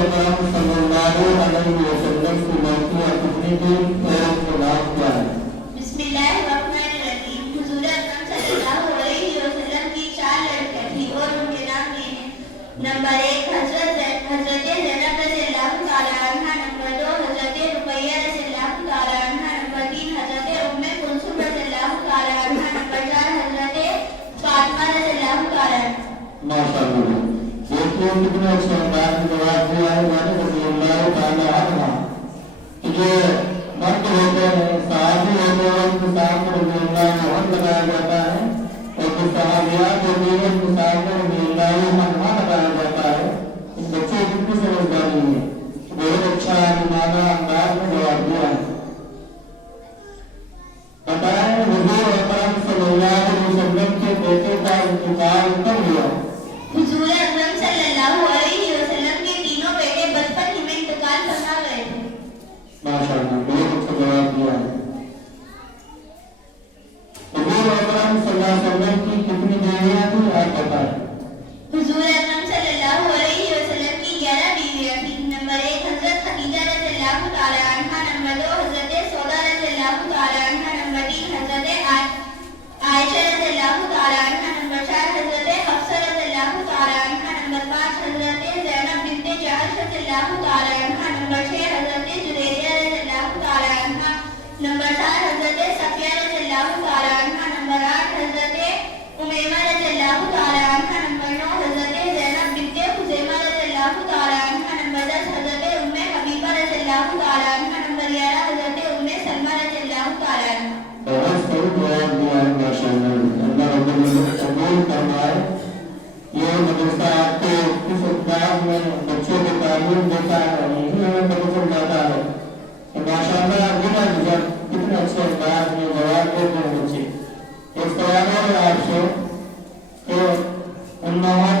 अकरम सल्लल्लाहु अलैहि वसल्लम की मौक़िया कितनी थी और उसका नाम क्या है? बिस्मिल्लाहिर्रहमानिर्रहीम। हुज़ूर अकरम सल्लल्लाहु अलैहि वसल्लम की 4 लड़कियां थी और उनके नाम ये हैं। नंबर 1 हज़रत ज़ैनब रज़ियल्लाहु ताला अन्हा, नंबर 2 हज़रत रुक़ैया रज़ियल्लाहु ताला अन्हा, नंबर 3 हज़रत उम्मे कुलसूम रज़ियल्लाहु ताला अन्हा, नंबर 4 हज़रत फ़ातिमा रज़ियल्लाहु ताला अन्हा। माशाअल्लाह। देखिए कितने अच्छे अंदाज में जवाब दिया है मैंने रज़ियल्लाहु ताला अन्हा कि जो मर्द होते हैं सहाबी होते हैं उनके सामने रज़ियल्लाहु अन्हु लगाया जाता है और जो सहाबियात होती है उनके सामने रज़ियल्लाहु अन्हा लगाया जाता है। इन बच्चों की कितनी समझदारी है, बहुत अच्छा माना अंदाज में जवाब दिया है। बताएं हुज़ूर अकरम सल्लल्लाहु अलैहि वसल्लम के बेटे का इंतकाल कब हुआ? हुज़ूर अकरम सल्लल्लाहु अलैहि वसल्लम के तीनों बेटे बचपन ही में इंतकाल फरमा गए थे। माशाअल्लाह, बहुत अच्छा जवाब दिया है। हुज़ूर अकरम सल्लल्लाहु अलैहि वसल्लम की कितनी बीवियां थी आप बताएं? हुज़ूर अकरम सल्लल्लाहु अलैहि वसल्लम की 11 बीवियां थी। नंबर 1 हज़रत खदीजा रज़ियल्लाहु ताला अन्हा, नंबर 2 हज़रत सौदा रज़ियल्लाहु ताला अन्हा, नंबर 3 हज़रत आयशा रज़ियल्लाहु ताला अन्हा, नंबर 4 हज़रत हफ्सा रज़ियल्लाहु ताला अन्हा, नंबर 5 हज़रत ज़ैनब बिन्ते जहश रज़ियल्लाहु ताला अन्हा, नंबर 6 हज़रत जुरैरिया रज़ियल्लाहु ताला अन्हा, नंबर 7 हज़रत सफिया रज़ियल्लाहु ताला अन्हा, नंबर 8 हज़रत उमैमा रज़ियल्लाहु ताला अन्हा, नंबर 9 हज़रत ज़ैनब बिन्ते खुज़ैमा रज़ियल्लाहु ताला अन्हा, नंबर 10 हज़रत उम्मे हबीबा रज़ियल्लाहु ताला अन्हा, नंबर 11 हज़रत उम्मे सलमा रज़ियल्लाहु ताला अन्हा। बहुत सही जवाब दिया है माशाअल्लाह। अल्लाह रब्बुल इज्जत कबूल फरमाए। ये मदरसा आपको किस अंदाज में बच्चों को तालीम देता है यही हमें पता चल जाता है कि माशाअल्लाह बिना झिझक कितने अच्छे अंदाज में जवाब देते हैं बच्चे। इस सवाल है आपसे कि उम्महात